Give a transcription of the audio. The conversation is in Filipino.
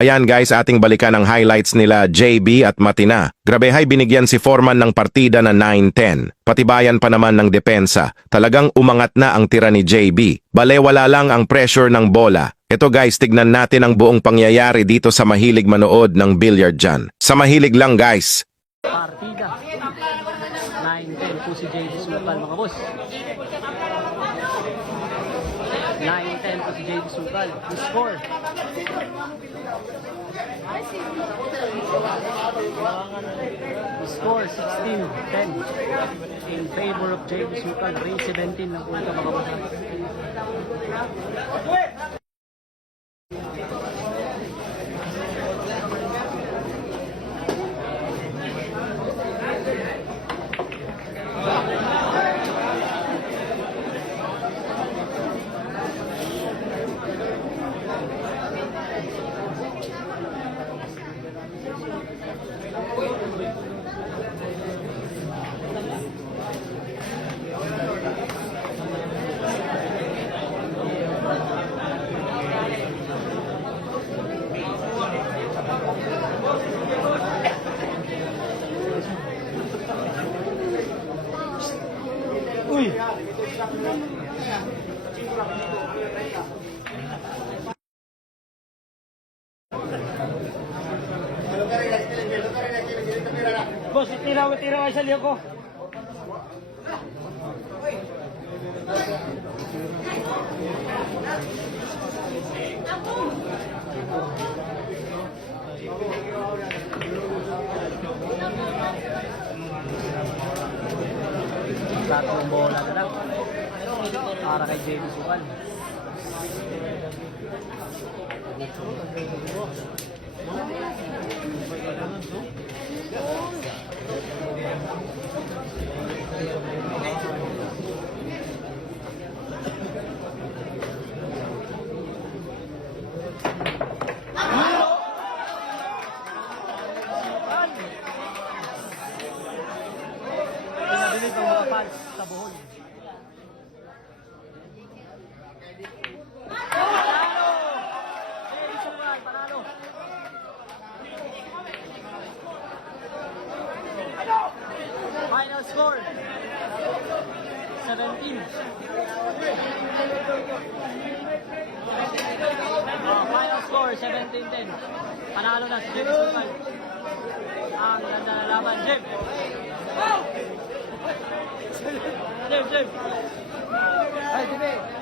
Ayan guys, ating balikan ang highlights nila JB at Matina. Grabehay binigyan si Foreman ng partida na 9-10. Patibayan pa naman ng depensa. Talagang umangat na ang tira ni JB. Balewala lang ang pressure ng bola. Ito guys, tignan natin ang buong pangyayari dito sa mahilig manood ng billiard dyan. Sa mahilig lang guys. Partida 9-10 po si JB Sukal mga boss. 9-10 po si JB Sukal. The score the score 16-10 in favor of JB Sukal. Range 17 ng punta mga boss. Uy! Boss, tira kayo sa liyo ko. Tatlong bola na lang para kay JB Sukal. Pinabilis ang mga fans sa buhol. Final score 17. Final score 17-10. Panalo na si JB Sukal. Ang ganda na laban, Jeb. Jeb. Ay, Jeb.